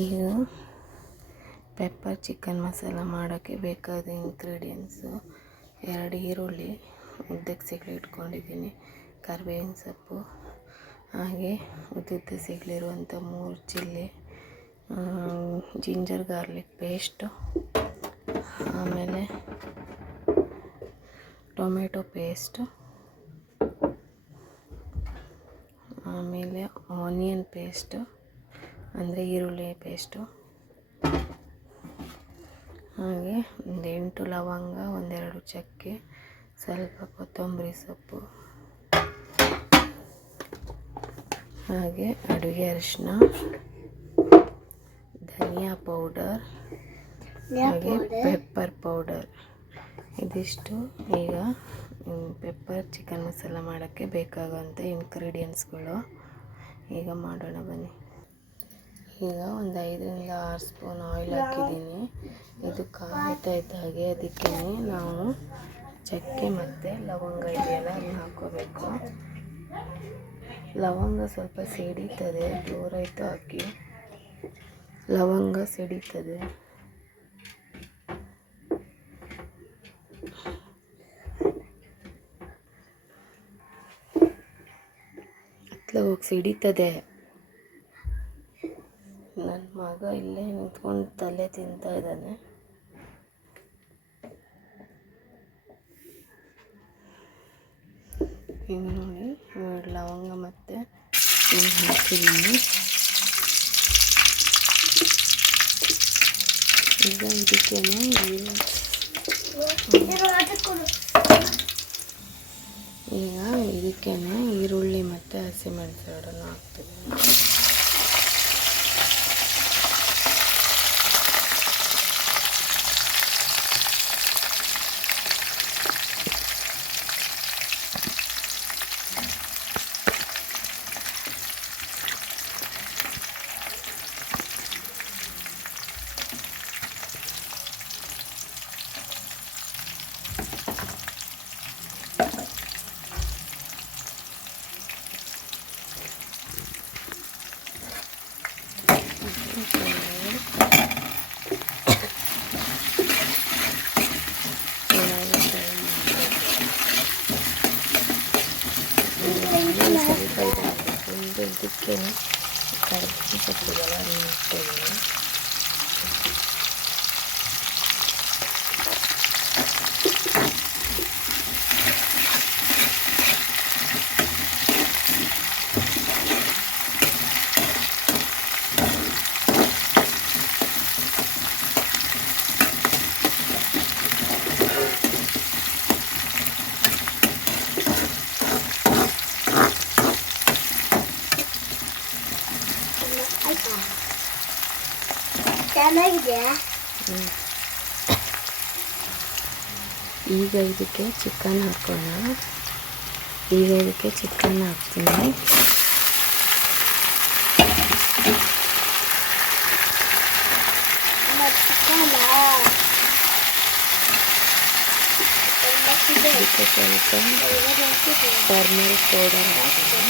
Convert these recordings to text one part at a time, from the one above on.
ಈಗ pepper chicken masala ಮಾಡೋಕ್ಕೆ ಬೇಕಾದ ಇಂಗ್ರೀಡಿಯೆಂಟ್ಸು 2 ಈರುಳ್ಳಿ ಉದ್ದಕ್ಕೆ ಸಿಗಲಿ ಇಟ್ಕೊಂಡಿದ್ದೀನಿ, ಕರಿಬೇವಿನ ಸೊಪ್ಪು, ಹಾಗೆ ಉದ್ದುದ್ದ ಸಿಗಲಿರುವಂಥ 3 ಚಿಲ್ಲಿ, ಜಿಂಜರ್ ಗಾರ್ಲಿಕ್ ಪೇಸ್ಟು, ಆಮೇಲೆ ಟೊಮೆಟೊ ಪೇಸ್ಟು, ಆಮೇಲೆ ಆನಿಯನ್ ಪೇಸ್ಟು ಅಂದರೆ ಈರುಳ್ಳಿ ಪೇಸ್ಟು, ಹಾಗೆ 8 ಲವಂಗ, 1-2 ಚಕ್ಕೆ, ಸ್ವಲ್ಪ ಕೊತ್ತಂಬರಿ ಸೊಪ್ಪು, ಹಾಗೆ ಅಡುಗೆ ಅರಿಶಿನ, ಧನಿಯಾ ಪೌಡರ್, ಹಾಗೆ ಪೆಪ್ಪರ್ ಪೌಡರ್. ಇದಿಷ್ಟು ಈಗ ಪೆಪ್ಪರ್ ಚಿಕನ್ ಮಸಾಲ ಮಾಡೋಕ್ಕೆ ಬೇಕಾಗುವಂಥ ಇಂಗ್ರೀಡಿಯೆಂಟ್ಸ್ಗಳು. ಈಗ ಮಾಡೋಣ ಬನ್ನಿ. ಈಗ ಒಂದು 5-6 ಸ್ಪೂನ್ ಆಯಿಲ್ ಹಾಕಿದ್ದೀನಿ. ಇದು ಕಾಯ್ತಾ ಇದ್ದ ಹಾಗೆ ಅದಕ್ಕೆ ನಾವು ಚಕ್ಕೆ ಮತ್ತು ಲವಂಗ ಇದೆಯಲ್ಲ ಅದನ್ನ ಹಾಕ್ಕೋಬೇಕು. ಲವಂಗ ಸ್ವಲ್ಪ ಸಿಡಿತದೆ, ದೂರ ಇತ್ತು ಹಾಕಿ. ಲವಂಗ ಸಿಡಿತದೆ, ಹೋಗಿ ಸಿಡಿತದೆ. ನನ್ನ ಮಗ ಇಲ್ಲೇ ನಿಂತ್ಕೊಂಡು ತಲೆ ತಿಂತಾ ಇದ್ದಾನೆ. ಈಗ ನೋಡಿ, 2 ಲವಂಗ ಮತ್ತು ಹಾಕಿದ್ದೀನಿ. ಈಗ ಇದಕ್ಕೇನೆ ಈರುಳ್ಳಿ ಮತ್ತು ಹಸಿಮೆಣಸಿನಕಾಯನ್ನು ಹಾಕ್ತಿದ್ದೀನಿ. ಇದಕ್ಕೆ ಕರಿಬೇವಿನ ಸೊಪ್ಪುಗಳ ಇಟ್ಟಿದ್ದೀನಿ. ಈಗ ಇದಕ್ಕೆ ಚಿಕನ್ ಹಾಕೋಣ. ಈಗ ಇದಕ್ಕೆ ಚಿಕನ್ ಹಾಕ್ತೀನಿ. ಇದಕ್ಕೆ ಸ್ವಲ್ಪ ಟರ್ಮರಿಕ್ ಪೌಡರ್ ಹಾಕ್ತೀನಿ.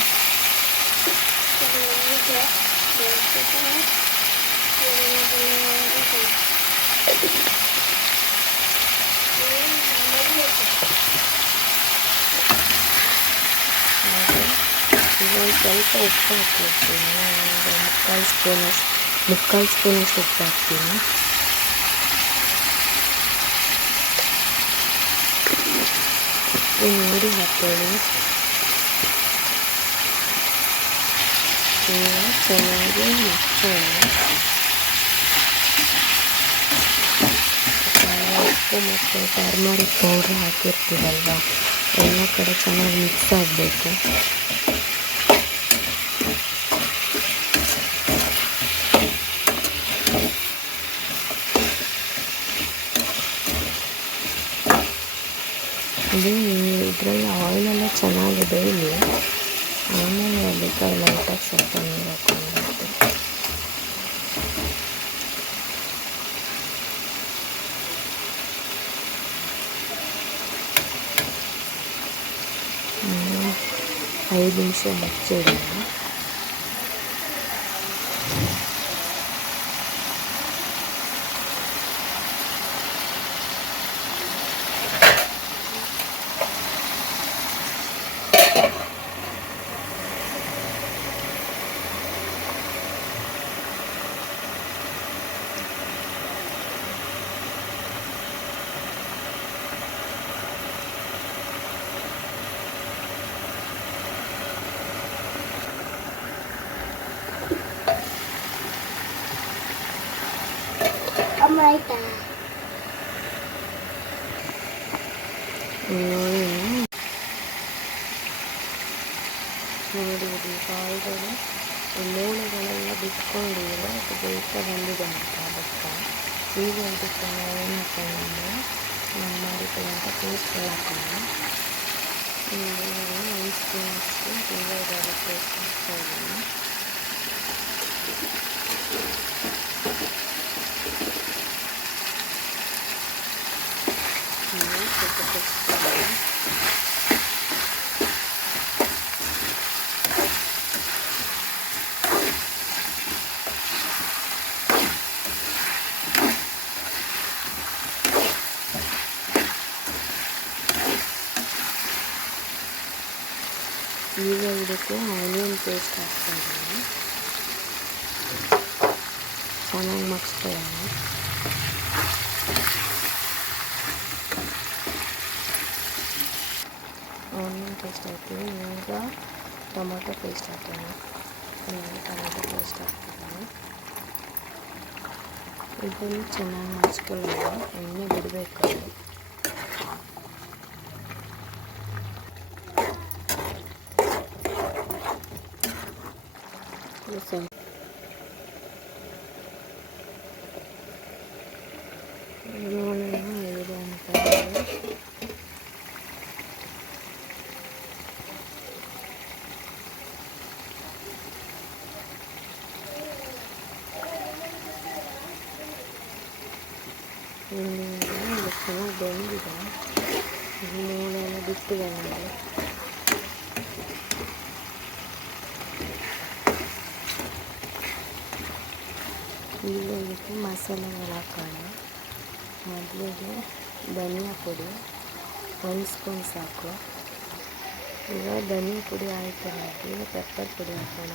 ಸ್ವಲ್ಪ ಉಪ್ಪು ಹಾಕ್ತಿರ್ತೀನಿ. ಒಂದು 3/4 ಸ್ಪೂನಷ್ಟು ಉಪ್ಪು ಹಾಕ್ತೀನಿ. ಉಪ್ಪು ನೋಡಿ ಹಾಕ್ಕೊಳ್ಳಿ. ಚೆನ್ನಾಗಿ ಮುಚ್ಚೋಣ. ಉಪ್ಪು ಮತ್ತು ಟರ್ಮರಿಕ್ ಪೌಡ್ರ್ ಹಾಕಿರ್ತೀವಲ್ವ, ಎಲ್ಲ ಕಡೆ ಚೆನ್ನಾಗಿ ಮಿಕ್ಸ್ ಆಗಬೇಕು. ಇದರಲ್ಲಿ ಆಯಿಲೆಲ್ಲ ಚೆನ್ನಾಗಿ ಬೇಯಲಿ. ಆಮೇಲೆ ಅದಕ್ಕೆ ಲೈಟಾಗಿ ಸ್ವಲ್ಪ ನೀರು ಹಾಕೊಂಡು ಐದು ನಿಮಿಷ ಮುಚ್ಚಿಡೋಣ. ನೋಡಿ ಆಲ್ರೆಡಿ ಮೂಳೆಗಳೆಲ್ಲ ಬಿಟ್ಕೊಂಡಿದ್ರೆ ಅದು ಬೇಗ ಬಂದಿದೆ ಅಂತ ಅದಕ್ಕೆ ಈಗ ಇದಕ್ಕೆ ಏನು ಹಾಕೊಂಡ್ರೆ ನಾನು ಮಾಡಿಕೊಳ್ಳುವಂಥ ಪೇಸ್ಟ್ಗಳು ಹಾಕೊಂಡು ಒಂದು ಸ್ಪೂನಷ್ಟು ಜಿಂಜರ್ ಪೇಸ್ಟ್ ಹಾಕ್ತಾಯಿದ್ದೀನಿ. ಈಗ ಇದಕ್ಕೆ ಆನಿಯನ್ ಪೇಸ್ಟ್ ಹಾಕ್ತಾಯಿದ್ದೀನಿ. ಚೆನ್ನಾಗಿ ಮಗ್ಸ್ಕೊಳ್ಳೋಣ. ಆನಿಯನ್ ಪೇಸ್ಟ್ ಹಾಕ್ತೀನಿ. ಈಗ ಟೊಮೊಟೊ ಪೇಸ್ಟ್ ಹಾಕೋಣ. ಟೊಮೊಟೊ ಪೇಸ್ಟ್ ಹಾಕ್ತಿದ್ದೀನಿ. ಇದನ್ನು ಚೆನ್ನಾಗಿ ಮಗ್ಸ್ಕೊಳ್ಳೋಣ. ಎಣ್ಣೆ ಬಿಡಬೇಕು. ನೋಡೋಣ ಹೇಗಿದೆ ಅಂತ ಚೆನ್ನಾಗಿ ಬೆಂದಿದೆ. ಮೂಳೆಲ್ಲ ಬಿಟ್ಟಿದೆ ನೋಡಿ. ಈಗ ಇದಕ್ಕೆ ಮಸಾಲೆಗಳು ಹಾಕೋಣ. ಮೊದಲಿಗೆ ಧನಿಯಾ ಪುಡಿ 1 ಸ್ಪೂನ್ ಸಾಕು. ಈಗ ಧನಿಯಾ ಪುಡಿ ಆಯ್ತಲ್ಲ, ಈಗ ಪೆಪ್ಪರ್ ಪುಡಿ ಹಾಕೋಣ.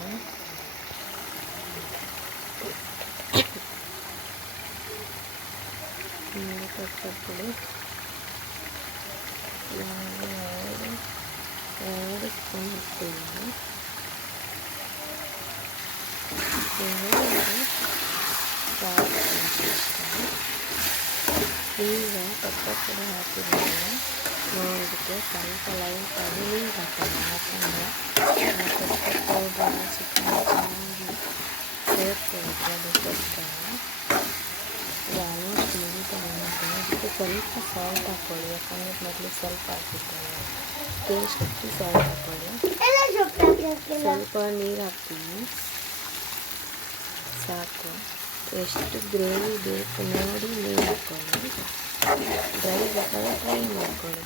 ಪೆಪ್ಪರ್ ಪುಡಿ 2 ಸ್ಪೂನ್ ಹಾಕ್ತೀವಿ. ಈಗ ಪೆಪ್ಪರ್ ಪುಡಿ ಹಾಕಿದ್ಮೇಲೆ ನೋಡೋದಕ್ಕೆ ಸ್ವಲ್ಪ ಲೈಟಾಗಿ ನೀರು ಹಾಕೋಣ. ಯಾಕಂದರೆ ಪೆಪ್ಪರ್ ಪೌಡರ್ ಚಿಕನ್ ಚೆನ್ನಾಗಿ ಸೇರ್ಕೊಳ್ಳುತ್ತೆ. ಅದಕ್ಕೋಸ್ಕರ ಇದು ಆಲ್ಮೋಸ್ಟ್ ಮುಗಿತಾ ಬಂದಿದೆ. ಅದಕ್ಕೆ ಸ್ವಲ್ಪ ಸಾಲ್ಟ್ ಹಾಕ್ಕೊಳ್ಳಿ. ಯಾಕಂದರೆ ಮೊದಲು ಸ್ವಲ್ಪ ಹಾಕಿದ್ದೇವೆ. ಟೇಸ್ಟಿಗೆ ಸಾಲ್ಟ್ ಹಾಕ್ಕೊಳ್ಳಿ. ಸ್ವಲ್ಪ ನೀರು ಹಾಕ್ತೀನಿ ಸಾಕು. ಎಷ್ಟು ಗ್ರೇವಿ ಬೇಕು ನೋಡಿ ನೀರು ಹಾಕ್ಕೊಳ್ಳಿ. ಡ್ರೈ ಬೇಕಾದ್ರೆ ಫ್ರೈ ಮಾಡ್ಕೊಳ್ಳಿ.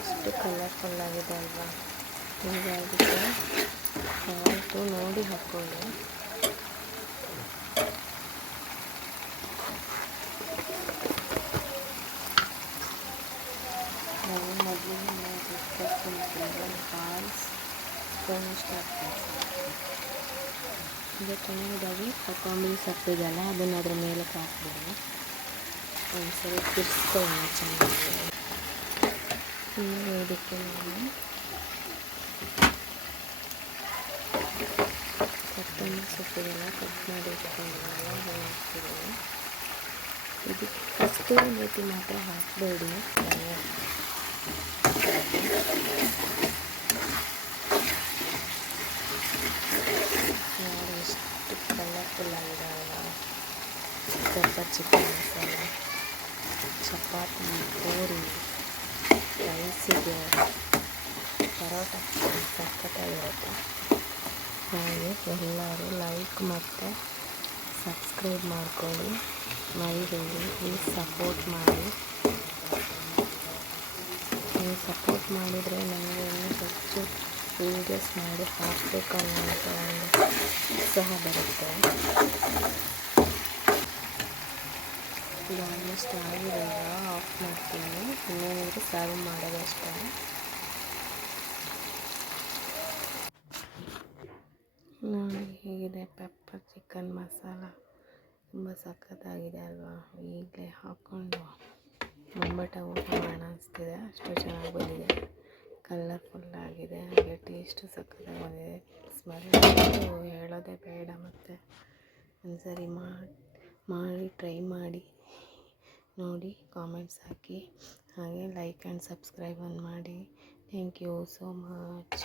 ಎಷ್ಟು ಕಲರ್ಫುಲ್ ಆಗಿದೆ ಅಲ್ವಾ. ಈಗ ಅದಕ್ಕೆ ಸಾಲ್ಟು ನೋಡಿ ಹಾಕ್ಕೊಳ್ಳಿ. ನಾವು ಮೊದಲಿಗೆ ಕಾಲು ಸ್ಪೂನಷ್ಟು ಹಾಕ್ತೀವಿ. ಈಗ ಚೆನ್ನಾಗಿ ಕೊತ್ತಂಬರಿ ಸೊಪ್ಪಿದೆಯಲ್ಲ ಅದನ್ನು ಅದ್ರ ಮೇಲೆ ಹಾಕ್ಬಿಡಿ. ಒಂದು ಸ್ವಲ್ಪ ತಿರ್ಸ್ಕೊಳ್ಳೋಣ ಚೆನ್ನಾಗಿ. ಈಗ ಇದಕ್ಕೆ ನಾನು ಕೊತ್ತಂಬರಿ ಸೊಪ್ಪಿಗೆಲ್ಲ ಕಟ್ ಮಾಡಿ ಇಟ್ಕೊಂಡಿದ್ದೆಲ್ಲ ಅದನ್ನು ಹಾಕ್ತಿದ್ದೀನಿ. ಇದಕ್ಕೆ ಕಸ್ತೂರಿ ಮೇಥಿ ಮಾತ್ರ ಹಾಕಬೇಡಿ. ನೋಡಿ ಎಷ್ಟು ಕಲರ್ಫುಲ್ ಆಗಿದೆ ಅಲ್ವಾ. ಪೆಪ್ಪರ್ ಚಿಕನ್ ಮಸಾಲ ಚಪಾತಿ, ಪೂರಿ, ರೈಸಿಗೆ, ಪರೋಟ ಸಖತ್ತಾಗಿರುತ್ತೆ. ಹಾಗೆ ಎಲ್ಲರೂ ಲೈಕ್ ಮತ್ತು ಸಬ್ಸ್ಕ್ರೈಬ್ ಮಾಡ್ಕೊಳ್ಳಿ. ಮರಿಬೇಡಿ. ಪ್ಲೀಸ್ ಸಪೋರ್ಟ್ ಮಾಡಿ. ನೀವು ಸಪೋರ್ಟ್ ಮಾಡಿದರೆ ನನಗೆ ಇನ್ನೂ ಹೆಚ್ಚು ವೀಡಿಯೋಸ್ ಮಾಡಿ ಹಾಕಬೇಕು ಅನ್ನೋಂಥ ಒಂದು ಉತ್ಸಾಹ ಬರುತ್ತೆ. ಇದು ಆಲ್ಮೋಸ್ಟ್ ಆಗಿದೆ. ಆಫ್ ಮಾಡ್ತೀನಿ. ಇನ್ನೇನಿದ್ರೆ ಸರ್ವ್ ಮಾಡೋದಷ್ಟೇ. ಪೆಪ್ಪರ್ ಚಿಕನ್ ಮಸಾಲ ತುಂಬ ಸಖತ್ತಾಗಿದೆ ಅಲ್ವಾ. ಈಗಲೇ ಹಾಕ್ಕೊಂಡು ಮುಂಬಟ ಊಟ ಮಾಡೋಣ ಅನಿಸ್ತಿದೆ, ಅಷ್ಟು ಚೆನ್ನಾಗಿ ಬಂದಿದೆ. ಕಲರ್ಫುಲ್ಲಾಗಿದೆ, ಹಾಗೆ ಟೇಸ್ಟು ಸಖತ್ತಾಗಿ ಬಂದಿದೆ. ಸ್ಮೆಲ್ ಹೇಳೋದೇ ಬೇಡ. ಮತ್ತು ಒಂದ್ಸರಿ ಮಾಡಿ ಟ್ರೈ ಮಾಡಿ ನೋಡಿ, ಕಾಮೆಂಟ್ಸ್ ಹಾಕಿ, ಹಾಗೆ ಲೈಕ್ ಆ್ಯಂಡ್ ಸಬ್ಸ್ಕ್ರೈಬ್ ಮಾಡಿ. Thank you so much.